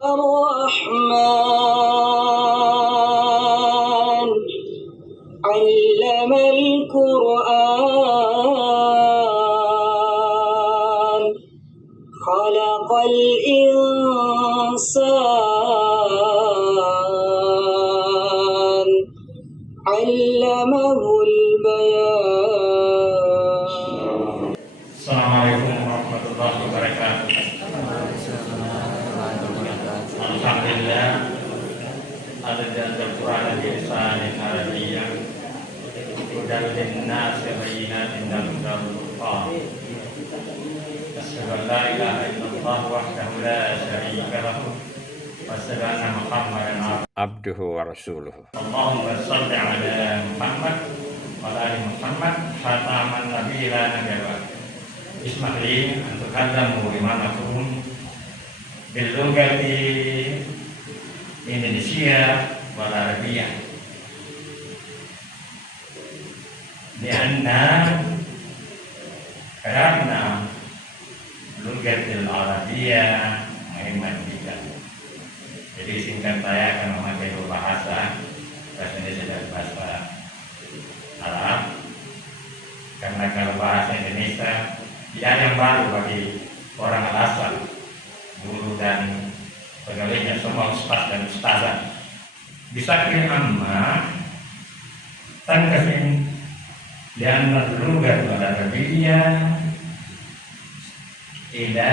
الرحمن علم القرآن خلق الإنسان علمه البيان. Assalamualaikum warahmatullahi wabarakatuh. Alhamdulillah Al-Jazal Quran Al-Ihsan Al-Arabiyyah Hudal Linnas Bayyinatin Dalal Furqan. Asyhadu an la ilaha illallah wahdahu la syarika lahu wa asyhadu anna Muhammadan abduhu wa rasuluhu. Allahumma shalli ala Muhammad wa ala ali Muhammad khataman nabiyyi la nabiyya ba'd. Ismaili untuk kadamu dimanakum bilugati Indonesia wal Arabiyah karena lugatil Arabiyah muhimmat kita. Jadi singkat saya akan memakai dua bahasa Indonesia dan bahasa Arab, karena kalau bahasa Indonesia tidak yang baru bagi orang Al-Azhar, guru dan pegawainya semua ustaz dan ustazah. Bisa kirim amma tangkasin yang lugat Arabiyah ila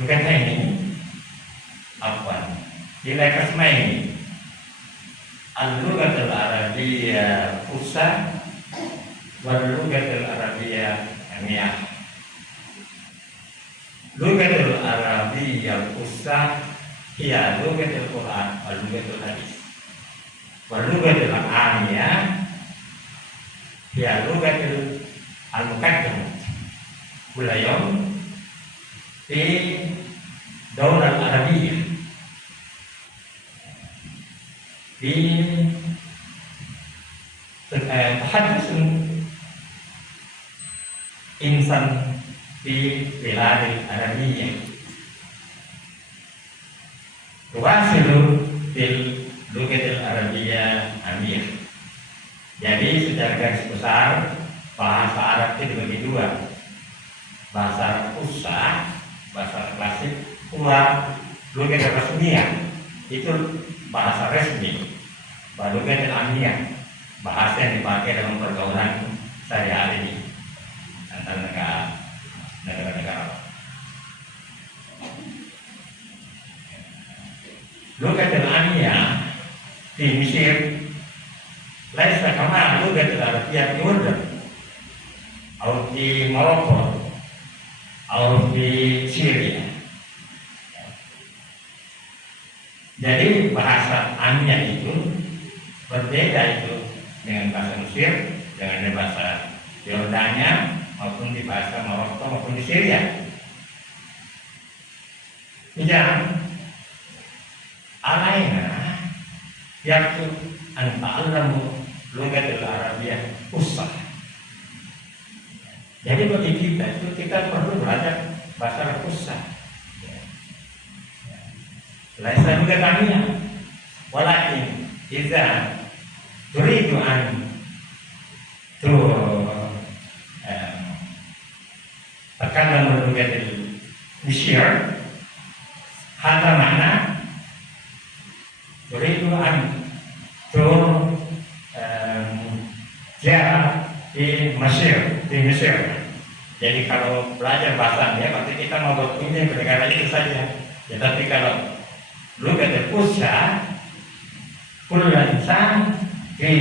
lugat ini apa? Ila kasmaini al-lugat al-Arabiyah fusah wal-lugatul Arabiyyah amiyah. Lugatul Arabiyyah fusah hiya lugatul Quran wal lugatul hadis. Wal lugatul amiyah hiya lugatul al-mukaddamah. Kulayom fi daulah Arabiyyah. Di tahaddusun insan di biladil Arabiyyah tuwasilu fil lugatil Arabiyyah amiyah. Jadi secara garis besar bahasa Arab itu dibagi dua, bahasa Arab fusha, bahasa klasik, lugat resmiyah itu bahasa resmi, baru lugat amiyah bahasa yang dipakai dalam pergaulan sehari-hari ini antar negara-negara. Lugat al-amiyah di Mesir laisa kama lugat al-Arabiyyah di Urdun atau di Maroko atau di Syria. Jadi bahasa amiyah itu berbeda itu dengan bahasa Mesir, dengan bahasa Yordania, maupun di bahasa Maroko maupun di Syria. Yang alaina yaktu an ta'allamu lugatul Arabiyyah fusha. Jadi bagi kita itu kita perlu belajar bahasa Arab fusha. Laisa lugat amiyah, walakin idza turidu an takallamu lugatil Mesir, hadza makna turidu an di Mesir, di Mesir. Jadi kalau belajar bahasa dia, berarti kita mau berkunjung ke negara itu saja. Ya, tapi kalau lugatil fusha, kullu insan di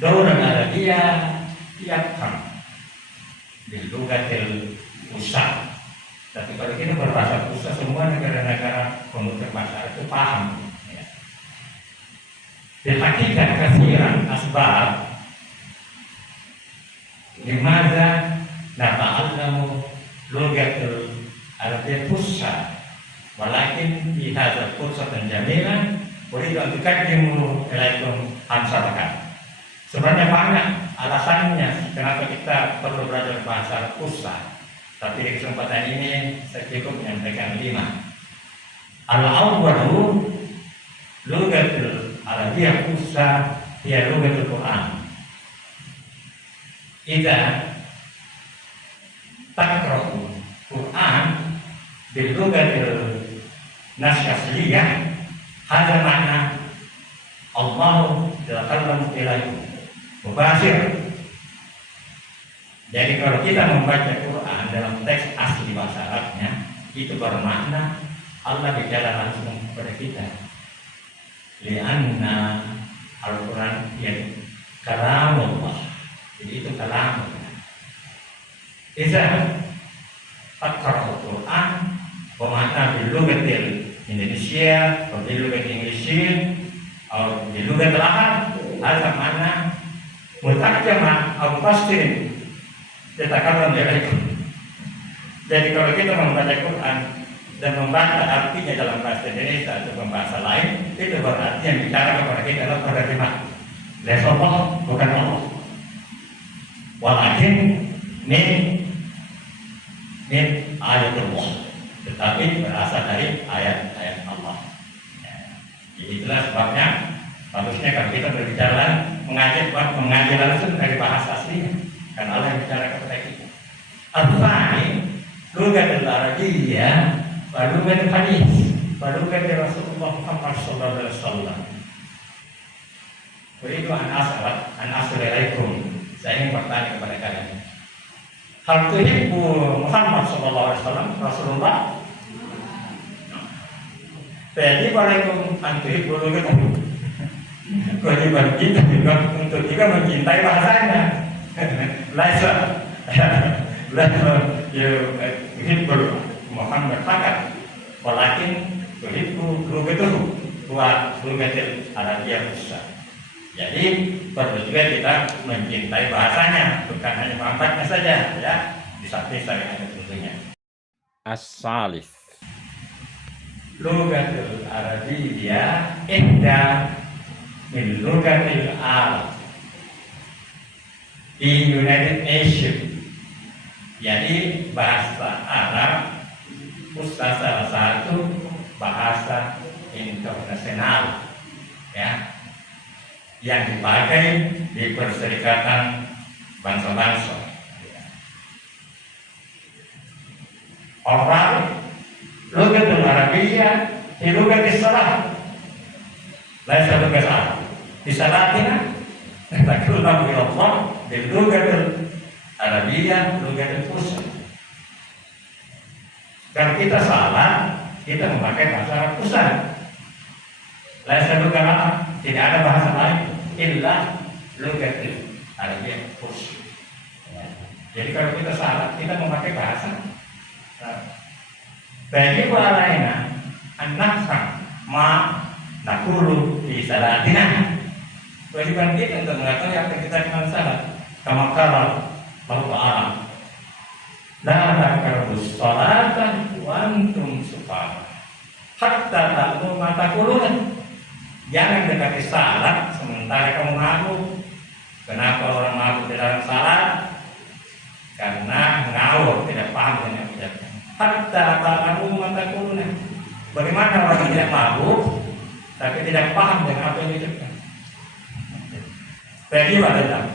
daulah Arabiyyah yafham di lugatil fusha. Tapi kalau kita berbahasa fusha, semua negara-negara penutur bahasa itu paham. Ya. Di hakikat kasiran asbab limadza nata'allamu lugatul Arabiyyah fusha walakin fi hadzal fursatan jamilan uridu an tuqaddimu ilaikum amsalakan. Sebenarnya banyak alasannya kenapa kita perlu belajar bahasa fusha, tapi di kesempatan ini saya cukup menyampaikan 5. Al-awwalu lugatul Arabiyyah fusha hiya lugatul Quran. Idza taqra'u Quran bil lugatil nasyasiyah hadza makna Allah yatakallamu ilaikum mubashir. Jadi kalau kita membaca Quran dalam teks asli bahasa Arabnya, itu bermakna Allah bicara langsung kepada kita. Lianna Al-Quran yang kalamullah. Jadi itu kalamullah. Iza taqra'ul Quran bermakna bilugatil Indonesia, atau bilugatil Inggrisin, atau bilugatil Arab, ada makna mutarjamah atau mufassirin. Yatakallamu ilaikum. Jadi kalau kita membaca Quran dan membaca artinya dalam bahasa Indonesia atau bahasa lain, itu berarti yang bicara kepada kita adalah penerjemah. Allah bukan Allah. Walakin min ayatullah, tetapi berasal dari ayat-ayat Allah. Jadi itulah sebabnya bagusnya kalau kita berbicara mengaji langsung dari bahasa aslinya, karena Allah yang bicara kepada kita. Al-Fani lugatul Arabiyyah wa lugatul hadis wa lugatul Rasulullah Muhammad sallallahu alaihi wasallam. Uridu an as'alaikum. Saya ingin bertanya kepada kalian. Hal tuhibbu Muhammad sallallahu alaihi wasallam Rasulullah? Wajibaikum an tuhibbu lugatul. Kewajiban kita juga untuk juga mencintai bahasanya. Laisa yuhibbul Muhammad fakat walakin yuhibbu lughatuhu wa lughatul Arabiyyah fusha. Jadi perlu juga kita mencintai bahasanya, bukan hanya Muhammadnya saja, ya. Di samping syariatnya tentunya. As-salis Lughatul Arabiyyah ihda min lughatil Arab di United Nations. Jadi bahasa Arab salah satu bahasa internasional, ya, yang dipakai di Perserikatan Bangsa-Bangsa. Orang lugatul Arabiyyah di lugatil salat, laisa lugat Arab. Di salatina takullamu ila Allah di lugatil Arabiyyah, lugatil fusha. Kalau kita salah, kita memakai bahasa Arab fusha. Laisa lugat Arab, tidak ada bahasa lain illa lugatil Arabiyyah fusha. Jadi kalau kita salah, kita memakai bahasa. Bagi walaina an-nafsa ma nakulu di salatina. Kewajiban kita untuk mengetahui apa yang kita kenal salah. Kama qala Allah Ta'ala, la taqrabus sholata wa antum sukara hatta ta'lamu ma taqulun. Jangan dekati salat sementara kamu mabuk. Kenapa orang mabuk di dalam salat? Karena ngawur, tidak paham dengan ucapan. Hatta ta'lamu ma taqulun. Bagaimana orang tidak mabuk tapi tidak paham dengan apa yang diucapkan? Bagi adalah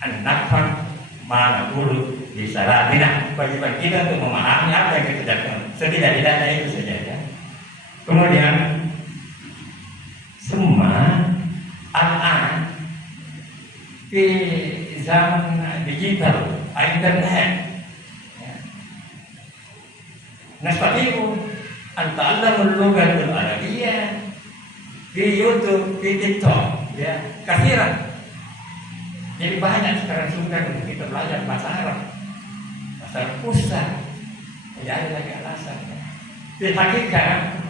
an-nafsa mana dulu di salatina. Kewajiban kita untuk memahami apa yang kita kerjakan, setidak-tidaknya itu saja, ya. Kemudian semua al-an di zaman digital, internet, ya. Nastati'u an ta'allamul lughatul arabiyyah di YouTube, di TikTok, ya, kathiran. Jadi banyak sekarang sudah untuk kita belajar bahasa Arab, bahasa Arab fusha. Tidak ada lagi alasan. Di hakikat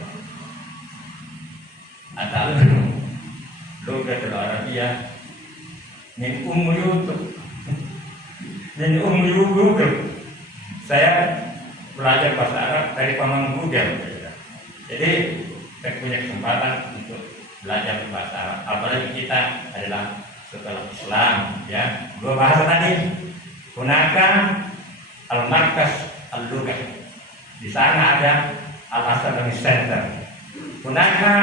atau lughatul Arabiyyah min YouTube, min YouTube. Saya belajar bahasa Arab dari paman Google. Jadi saya punya kesempatan untuk belajar bahasa Arab. Apalagi kita adalah setelah Islam, ya. Dua bahasa tadi, gunakan al-markas al-lughah. Di sana ada al-Islamic Center, Hunaka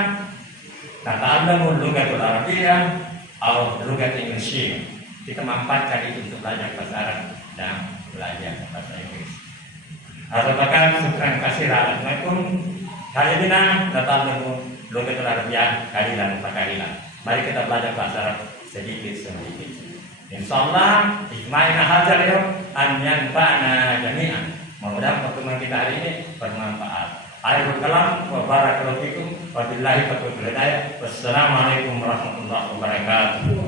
nata'allamu lughatul arabiyyah atau lughat Indonesia. Kita memanfaatkan itu untuk belajar bahasa Arab dan belajar bahasa Inggris. Arabkan syukran katsiran. Assalamualaikum. Halidina nata'allamu lughatul arabiyyah qalilan fa qalilan. Mari kita belajar bahasa Arab sedikit sedikit. Insyaallah hikmahnya hajar ya an yanfa'na jami'an. Mudah-mudahan pertemuan kita hari ini bermanfaat. Akhirul kalam wa barakallahu fikum wa billahi taufiq wal hidayah. Wassalamualaikum warahmatullahi wabarakatuh.